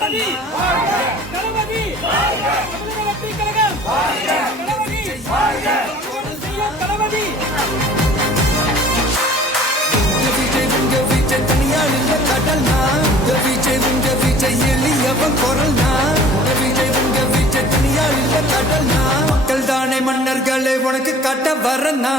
தளபதி தளபதி தமிழக வெற்றி கழகம் தளபதி தளபதி விஜய் தனியாள் இல்ல கடல்னா விஜய் எளியவன் குரல்னா விஜய் தனியாள் இல்ல கடல்னா மக்கள் தானே மன்னர்களை உனக்கு காட்ட வரனா